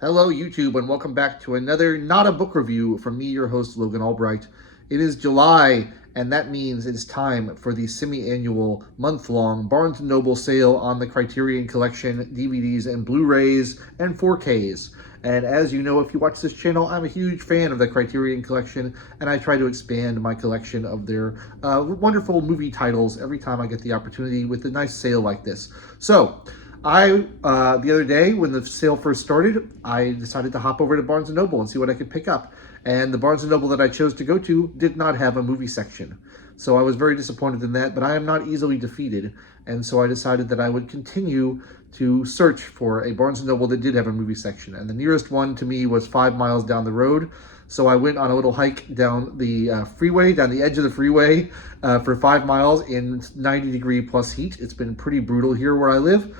Hello, YouTube, and welcome back to another Not a Book Review from me, your host, Logan Albright. It is July, and that means it is time for the semi-annual, month-long Barnes & Noble sale on the Criterion Collection DVDs and Blu-rays and 4Ks. And as you know, if you watch this channel, I'm a huge fan of the Criterion Collection, and I try to expand my collection of their wonderful movie titles every time I get the opportunity with a nice sale like this. So, the other day when the sale first started, I decided to hop over to Barnes & Noble and see what I could pick up. And the Barnes & Noble that I chose to go to did not have a movie section. So I was very disappointed in that, but I am not easily defeated. And so I decided that I would continue to search for a Barnes & Noble that did have a movie section. And the nearest one to me was 5 miles down the road. So I went on a little hike down the freeway, down the edge of the freeway for 5 miles in 90-degree plus heat. It's been pretty brutal here where I live.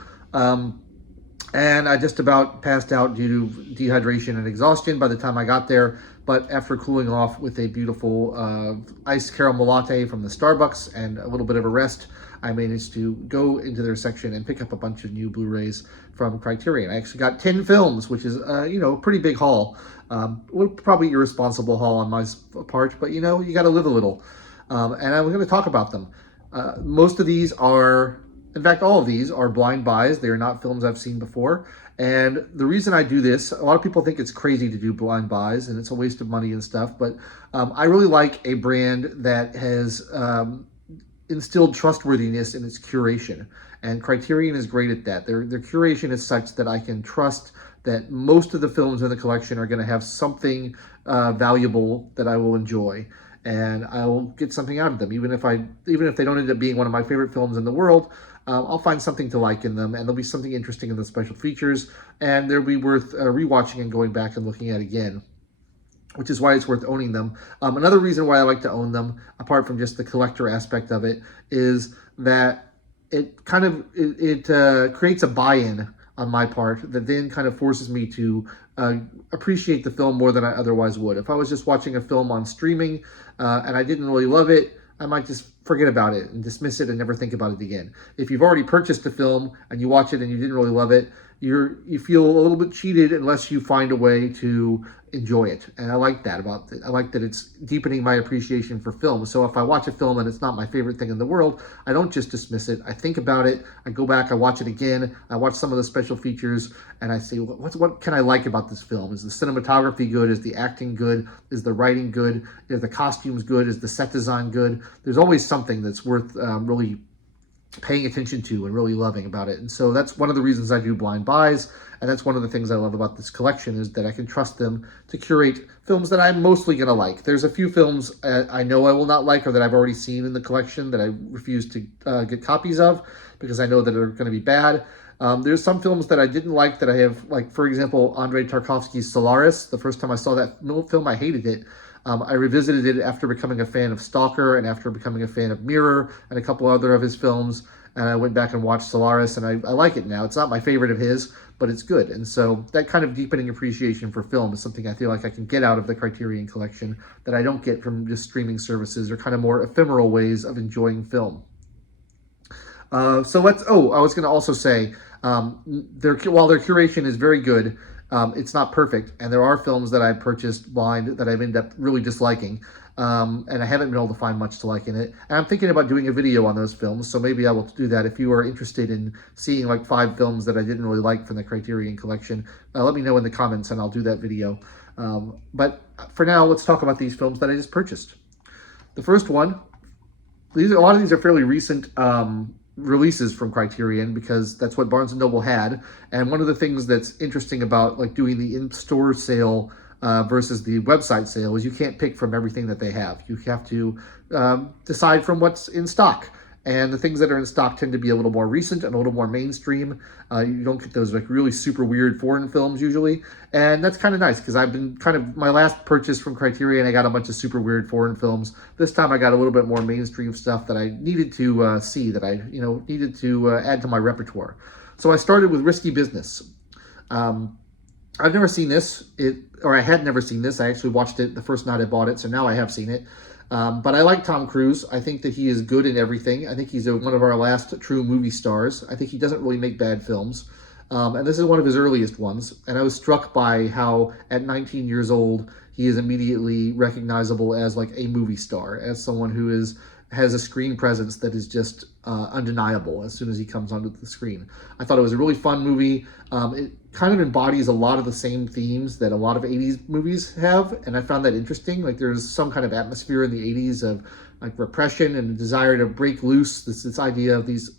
And I just about passed out due to dehydration and exhaustion by the time I got there. But after cooling off with a beautiful iced caramel latte from the Starbucks and a little bit of a rest, I managed to go into their section and pick up a bunch of new Blu-rays from Criterion. I actually got 10 films, which is, a pretty big haul. Probably irresponsible haul on my part, but, you got to live a little. And I'm going to talk about them. Most of these are... In fact, all of these are blind buys. They are not films I've seen before. And the reason I do this, a lot of people think it's crazy to do blind buys and it's a waste of money and stuff, but I really like a brand that has instilled trustworthiness in its curation. And Criterion is great at that. Their curation is such that I can trust that most of the films in the collection are going to have something valuable that I will enjoy. And I will get something out of them, even if they don't end up being one of my favorite films in the world. I'll find something to like in them, and there'll be something interesting in the special features, and they'll be worth rewatching and going back and looking at again, which is why it's worth owning them. Another reason why I like to own them, apart from just the collector aspect of it, is that it creates a buy-in on my part that then kind of forces me to appreciate the film more than I otherwise would. If I was just watching a film on streaming and I didn't really love it, I might just forget about it and dismiss it and never think about it again. If you've already purchased a film and you watch it and you didn't really love it, you feel a little bit cheated unless you find a way to enjoy it. And I like that about it. I like that it's deepening my appreciation for film. So if I watch a film and it's not my favorite thing in the world, I don't just dismiss it. I think about it. I go back, I watch it again. I watch some of the special features and I say, what can I like about this film? Is the cinematography good? Is the acting good? Is the writing good? Is the costumes good? Is the set design good? There's always something that's worth really paying attention to and really loving about it. And so that's one of the reasons I do blind buys, and that's one of the things I love about this collection is that I can trust them to curate films that I'm mostly going to like. There's a few films I know I will not like or that I've already seen in the collection that I refuse to get copies of because I know that are going to be bad. There's some films that I didn't like that I have, like, for example, Andrei Tarkovsky's Solaris. The first time I saw that film, I hated it. I revisited it after becoming a fan of Stalker and after becoming a fan of Mirror and a couple other of his films. And I went back and watched Solaris, and I like it now. It's not my favorite of his, but it's good. And so that kind of deepening appreciation for film is something I feel like I can get out of the Criterion Collection that I don't get from just streaming services or kind of more ephemeral ways of enjoying film. I was going to also say, while their curation is very good, it's not perfect, and there are films that I've purchased blind that I've ended up really disliking, and I haven't been able to find much to like in it. And I'm thinking about doing a video on those films, so maybe I will do that. If you are interested in seeing like 5 films that I didn't really like from the Criterion Collection, let me know in the comments, and I'll do that video. But for now, let's talk about these films that I just purchased. The first one, a lot of these are fairly recent releases from Criterion because that's what Barnes & Noble had. And one of the things that's interesting about like doing the in-store sale versus the website sale is you can't pick from everything that they have. You have to decide from what's in stock. And the things that are in stock tend to be a little more recent and a little more mainstream. You don't get those like really super weird foreign films usually. And that's kind of nice because I've been my last purchase from Criterion, I got a bunch of super weird foreign films. This time I got a little bit more mainstream stuff that I needed to see, that I needed to add to my repertoire. So I started with Risky Business. I've never seen this, I had never seen this. I actually watched it the first night I bought it, so now I have seen it. But I like Tom Cruise. I think that he is good in everything. I think he's one of our last true movie stars. I think he doesn't really make bad films. And this is one of his earliest ones. And I was struck by how, at 19 years old, he is immediately recognizable as like a movie star, as someone who has a screen presence that is just undeniable as soon as he comes onto the screen. I thought it was a really fun movie. It kind of embodies a lot of the same themes that a lot of 80s movies have, and I found that interesting. Like there's some kind of atmosphere in the 80s of like repression and a desire to break loose. This idea of these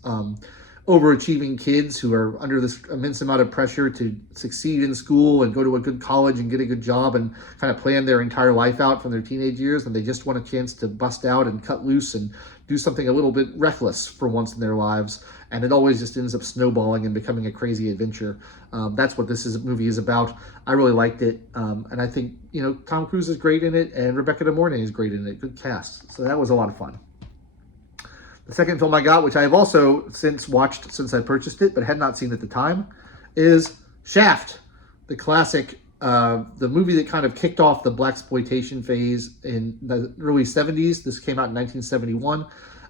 overachieving kids who are under this immense amount of pressure to succeed in school and go to a good college and get a good job and kind of plan their entire life out from their teenage years, and they just want a chance to bust out and cut loose and do something a little bit reckless for once in their lives, and it always just ends up snowballing and becoming a crazy adventure. That's what movie is about. I really liked it, and I think Tom Cruise is great in it, and Rebecca De Mornay is great in it. Good cast, so that was a lot of fun. The second film I got, which I have also since watched since I purchased it, but had not seen at the time, is Shaft, the classic, the movie that kind of kicked off the blaxploitation phase in the early 70s. This came out in 1971.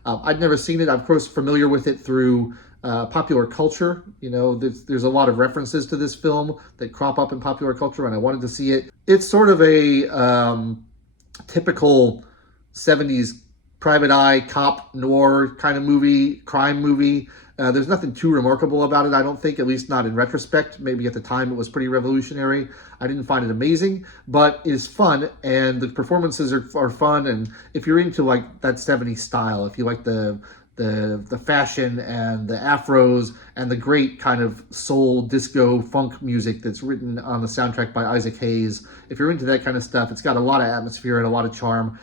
I'd never seen it. I'm, of course, familiar with it through popular culture. There's a lot of references to this film that crop up in popular culture, and I wanted to see it. It's sort of a typical 70s private eye, cop, noir kind of movie, crime movie. There's nothing too remarkable about it, I don't think, at least not in retrospect. Maybe at the time it was pretty revolutionary. I didn't find it amazing, but it's fun, and the performances are fun, and if you're into like that 70s style, if you like the fashion and the afros and the great kind of soul, disco, funk music that's written on the soundtrack by Isaac Hayes, if you're into that kind of stuff, it's got a lot of atmosphere and a lot of charm.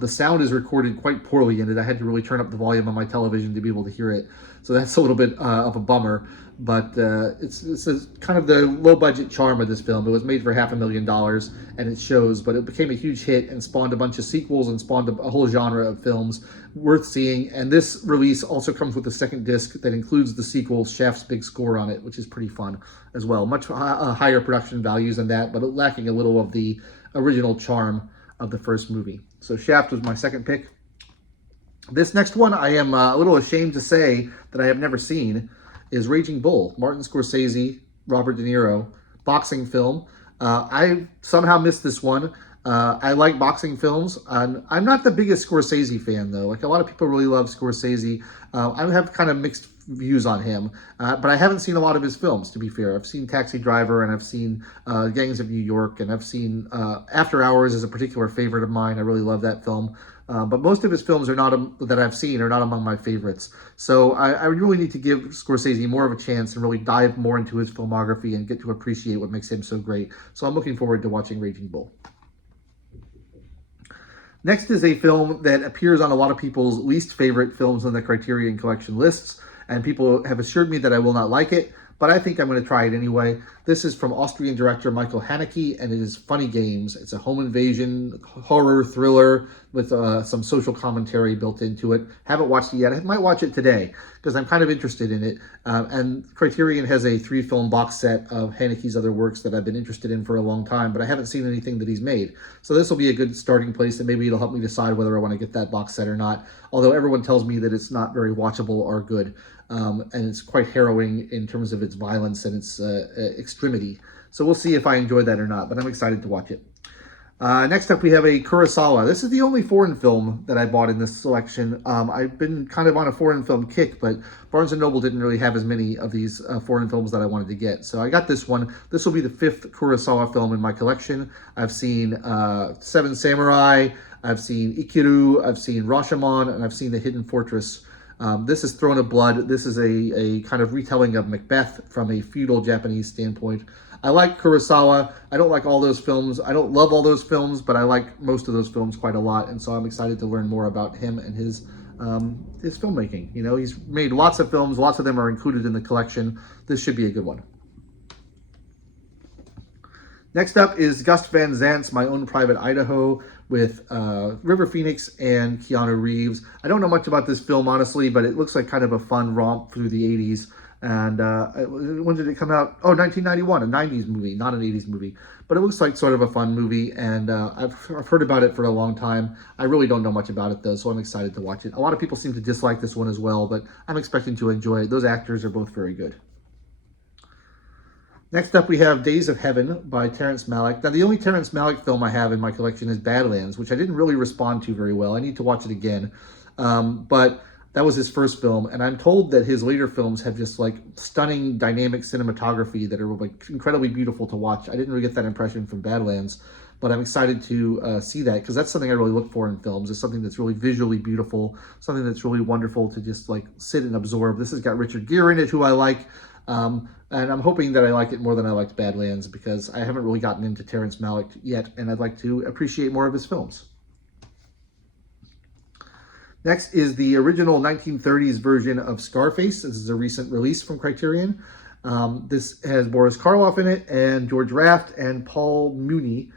The sound is recorded quite poorly in it. I had to really turn up the volume on my television to be able to hear it, so that's a little bit of a bummer. But it's kind of the low-budget charm of this film. It was made for $500,000, and it shows, but it became a huge hit and spawned a bunch of sequels and spawned a whole genre of films worth seeing. And this release also comes with a second disc that includes the sequel, Shaft's Big Score, on it, which is pretty fun as well. Much higher production values than that, but lacking a little of the original charm of the first movie. So Shaft was my second pick. This next one, I am a little ashamed to say that I have never seen, is Raging Bull, Martin Scorsese, Robert De Niro, boxing film. I somehow missed this one. I like boxing films. I'm not the biggest Scorsese fan, though. Like, a lot of people really love Scorsese. I have kind of mixed views on him, but I haven't seen a lot of his films, to be fair. I've seen Taxi Driver, and I've seen Gangs of New York, and I've seen After Hours is a particular favorite of mine. I really love that film. But most of his films that I've seen are not among my favorites. So I really need to give Scorsese more of a chance and really dive more into his filmography and get to appreciate what makes him so great. So I'm looking forward to watching Raging Bull. Next is a film that appears on a lot of people's least favorite films on the Criterion Collection lists, and people have assured me that I will not like it, but I think I'm going to try it anyway. This is from Austrian director Michael Haneke, and it is Funny Games. It's a home invasion horror thriller with some social commentary built into it. Haven't watched it yet. I might watch it today because I'm kind of interested in it. And Criterion has a 3-film box set of Haneke's other works that I've been interested in for a long time, but I haven't seen anything that he's made. So this will be a good starting place, and maybe it'll help me decide whether I want to get that box set or not. Although everyone tells me that it's not very watchable or good. And it's quite harrowing in terms of its violence and its extremity. So we'll see if I enjoy that or not, but I'm excited to watch it. Next up, we have a Kurosawa. This is the only foreign film that I bought in this selection. I've been kind of on a foreign film kick, but Barnes & Noble didn't really have as many of these foreign films that I wanted to get. So I got this one. This will be the 5th Kurosawa film in my collection. I've seen Seven Samurai, I've seen Ikiru, I've seen Rashomon, and I've seen The Hidden Fortress. This is Throne of Blood. This is a kind of retelling of Macbeth from a feudal Japanese standpoint. I like Kurosawa. I don't like all those films. I don't love all those films, but I like most of those films quite a lot, and so I'm excited to learn more about him and his filmmaking. He's made lots of films. Lots of them are included in the collection. This should be a good one. Next up is Gus Van Sant's My Own Private Idaho with River Phoenix and Keanu Reeves. I don't know much about this film, honestly, but it looks like kind of a fun romp through the 80s. And when did it come out? Oh, 1991, a 90s movie, not an 80s movie. But it looks like sort of a fun movie, and I've heard about it for a long time. I really don't know much about it, though, so I'm excited to watch it. A lot of people seem to dislike this one as well, but I'm expecting to enjoy it. Those actors are both very good. Next up, we have Days of Heaven by Terrence Malick. Now, the only Terrence Malick film I have in my collection is Badlands, which I didn't really respond to very well. I need to watch it again. But that was his first film, and I'm told that his later films have just like stunning, dynamic cinematography that are like incredibly beautiful to watch. I didn't really get that impression from Badlands, but I'm excited to see that because that's something I really look for in films. Is something that's really visually beautiful, something that's really wonderful to just like sit and absorb. This has got Richard Gere in it, who I like. And I'm hoping that I like it more than I liked Badlands because I haven't really gotten into Terrence Malick yet, and I'd like to appreciate more of his films. Next is the original 1930s version of Scarface. This is a recent release from Criterion. This has Boris Karloff in it, and George Raft, and Paul Muni.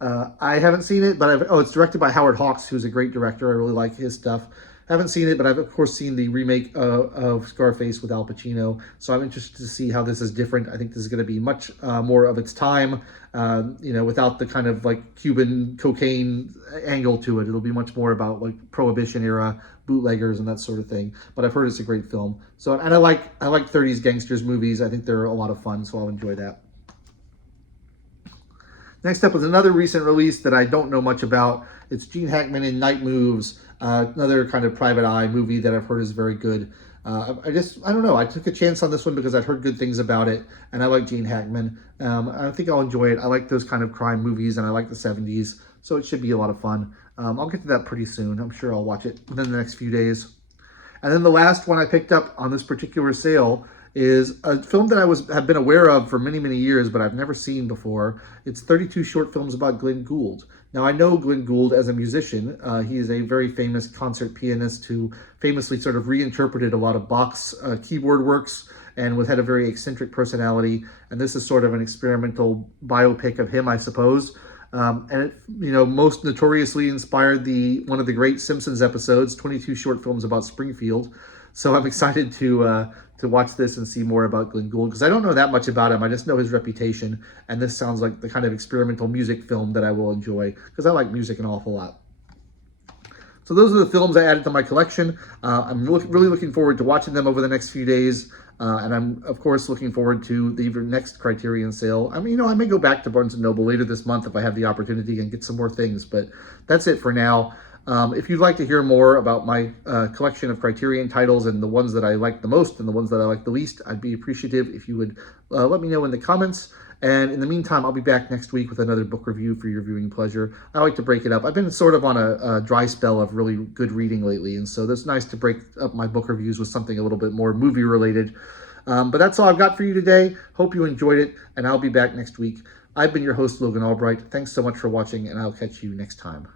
I haven't seen it, but it's directed by Howard Hawks, who's a great director. I really like his stuff. Haven't seen it, but I've of course seen the remake of Scarface with Al Pacino. So I'm interested to see how this is different. I think this is going to be much more of its time, without the kind of like Cuban cocaine angle to it. It'll be much more about like Prohibition era bootleggers and that sort of thing. But I've heard it's a great film. So, and I like 30s gangsters movies. I think they're a lot of fun, so I'll enjoy that. Next up is another recent release that I don't know much about. It's Gene Hackman in Night Moves, another kind of private eye movie that I've heard is very good. I don't know. I took a chance on this one because I'd heard good things about it, and I like Gene Hackman. I think I'll enjoy it. I like those kind of crime movies, and I like the 70s, so it should be a lot of fun. I'll get to that pretty soon. I'm sure I'll watch it within the next few days. And then the last one I picked up on this particular sale is a film that have been aware of for many, many years, but I've never seen before. It's 32 short films about Glenn Gould. Now, I know Glenn Gould as a musician. He is a very famous concert pianist who famously sort of reinterpreted a lot of Bach's keyboard works and had a very eccentric personality. And this is sort of an experimental biopic of him, I suppose. And it, most notoriously inspired one of the great Simpsons episodes, 22 short films about Springfield. So I'm excited to watch this and see more about Glenn Gould because I don't know that much about him. I just know his reputation, and this sounds like the kind of experimental music film that I will enjoy because I like music an awful lot. So those are the films I added to my collection. I'm really looking forward to watching them over the next few days. And I'm, of course, looking forward to the next Criterion sale. I mean, I may go back to Barnes & Noble later this month if I have the opportunity and get some more things. But that's it for now. If you'd like to hear more about my collection of Criterion titles and the ones that I like the most and the ones that I like the least, I'd be appreciative if you would let me know in the comments. And in the meantime, I'll be back next week with another book review for your viewing pleasure. I like to break it up. I've been sort of on a dry spell of really good reading lately, and so it's nice to break up my book reviews with something a little bit more movie-related. But that's all I've got for you today. Hope you enjoyed it, and I'll be back next week. I've been your host, Logan Albright. Thanks so much for watching, and I'll catch you next time.